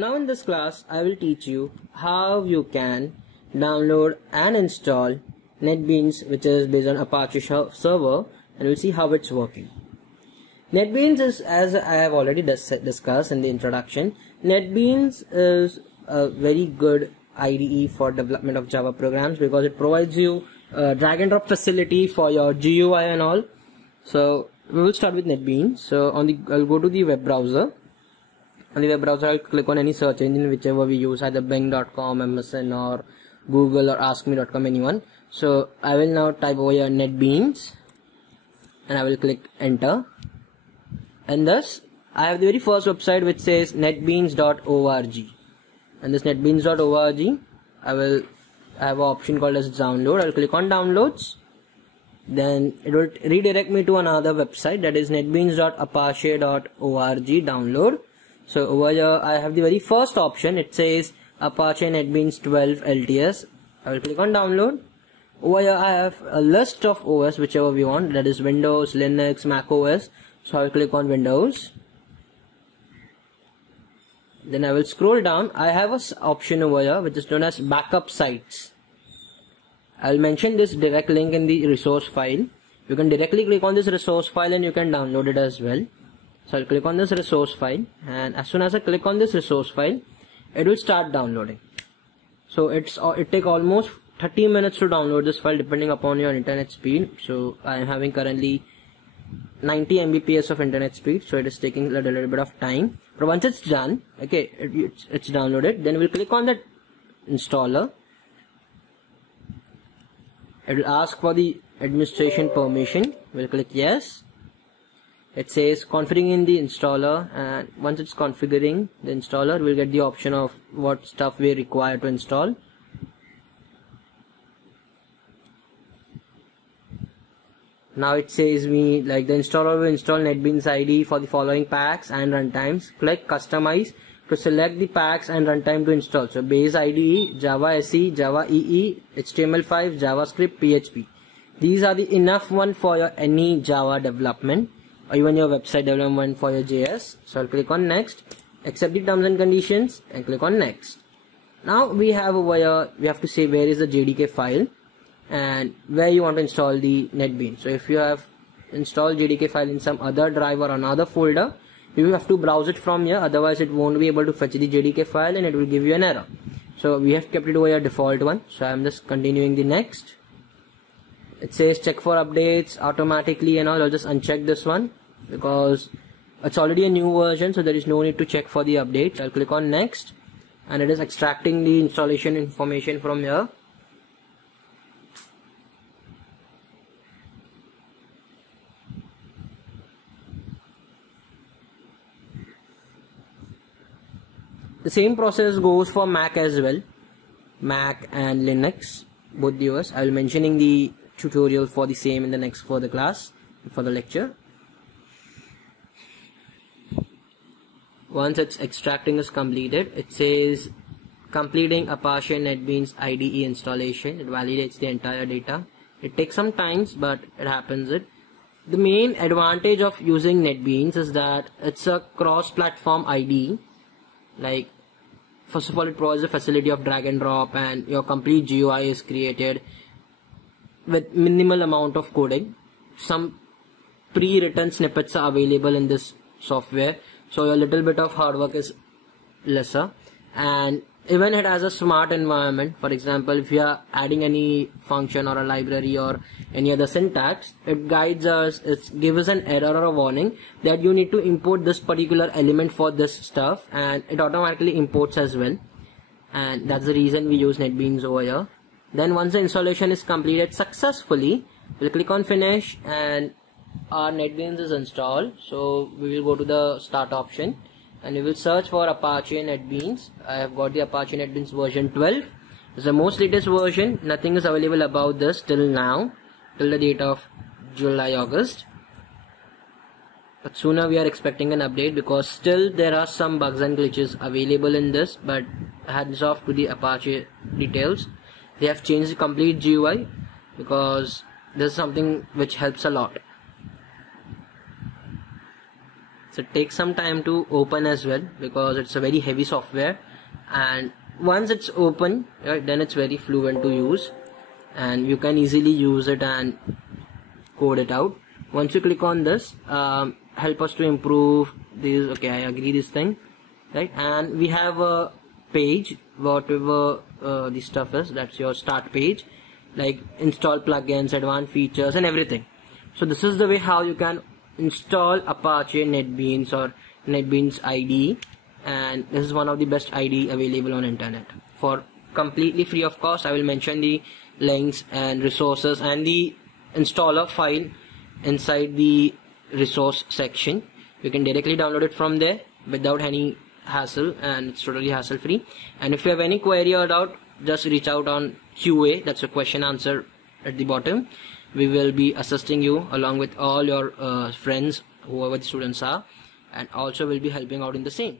Now in this class, I will teach you how you can download and install NetBeans, which is based on Apache server, and we'll see how it's working. NetBeans is, as I have already discussed in the introduction, NetBeans is a very good IDE for development of Java programs because it provides you a drag and drop facility for your GUI and all. So we will start with NetBeans. So I'll go to the web browser. On the web browser, I'll click on any search engine whichever we use, either Bing.com, MSN, or Google, or AskMe.com, anyone. So I will now type over here NetBeans, and I will click enter. And thus I have the very first website which says netbeans.org. And this netbeans.org, I have an option called as download. I'll click on downloads. Then it will redirect me to another website, that is netbeans.apache.org download. So over here I have the very first option. It says Apache NetBeans 12 LTS. I will click on download. Over here I have a list of OS whichever we want, that is Windows, Linux, Mac OS. So I will click on Windows. Then I will scroll down. I have an option over here which is known as backup sites. I will mention this direct link in the resource file. You can directly click on this resource file and you can download it as well. So I'll click on this resource file, and as soon as I click on this resource file, it will start downloading. So it takes almost 30 minutes to download this file depending upon your internet speed. So I am having currently 90 Mbps of internet speed, so it is taking a little bit of time. But once it's done, okay, it's downloaded, then we'll click on the installer. It will ask for the administration permission. We'll click yes. It says configuring the installer, and once it's configuring the installer, we'll get the option of what stuff we require to install. Now it says me like the installer will install NetBeans IDE for the following packs and runtimes. Click customize to select the packs and runtime to install. So base IDE, Java SE, Java EE, HTML5, JavaScript, PHP. These are the enough one for your any Java development, or even your website development for your JS. So I'll click on next, accept the terms and conditions, and click on next. Now we have over here, we have to say where is the JDK file and where you want to install the NetBeans. So if you have installed JDK file in some other drive or another folder, you have to browse it from here, otherwise it won't be able to fetch the JDK file and it will give you an error. So we have kept it over here default one, so I'm just continuing the next. It says check for updates automatically and all. I'll just uncheck this one because it's already a new version, so there is no need to check for the updates. I'll click on next, and it is extracting the installation information from here. The same process goes for Mac as well, Mac and Linux, both the OS. I will mentioning the tutorial for the same in the next for the class, for the lecture. Once its extracting is completed, it says completing Apache NetBeans IDE installation. It validates the entire data. It takes some time, but it happens. The main advantage of using NetBeans is that it's a cross-platform IDE. Like, first of all, it provides a facility of drag and drop, and your complete GUI is created with minimal amount of coding. Some pre-written snippets are available in this software, so a little bit of hard work is lesser. And even it has a smart environment. For example, if you are adding any function or a library or any other syntax, it guides us, it gives us an error or a warning that you need to import this particular element for this stuff, and it automatically imports as well. And that's the reason we use NetBeans over here. Then once the installation is completed successfully, we'll click on finish and our NetBeans is installed. So we will go to the start option and we will search for Apache NetBeans. I have got the Apache NetBeans version 12. It's the most latest version. Nothing is available about this till now, till the date of July, August. But sooner we are expecting an update because still there are some bugs and glitches available in this, but hands off to the Apache details. They have changed the complete GUI because this is something which helps a lot. So it takes some time to open as well, because it's a very heavy software, and once it's open, right, then it's very fluent to use and you can easily use it and code it out. Once you click on this, help us to improve this. Okay, I agree this thing, right? And we have a page, whatever the stuff is, that's your start page, like install plugins, advanced features and everything. So this is the way how you can install Apache NetBeans or NetBeans IDE, and this is one of the best IDE available on internet for completely free of cost. I will mention the links and resources and the installer file inside the resource section. You can directly download it from there without any hassle, and it's totally hassle free. And if you have any query or doubt, just reach out on QA, that's a question answer at the bottom. We will be assisting you along with all your friends, whoever the students are, and also will be helping out in the same.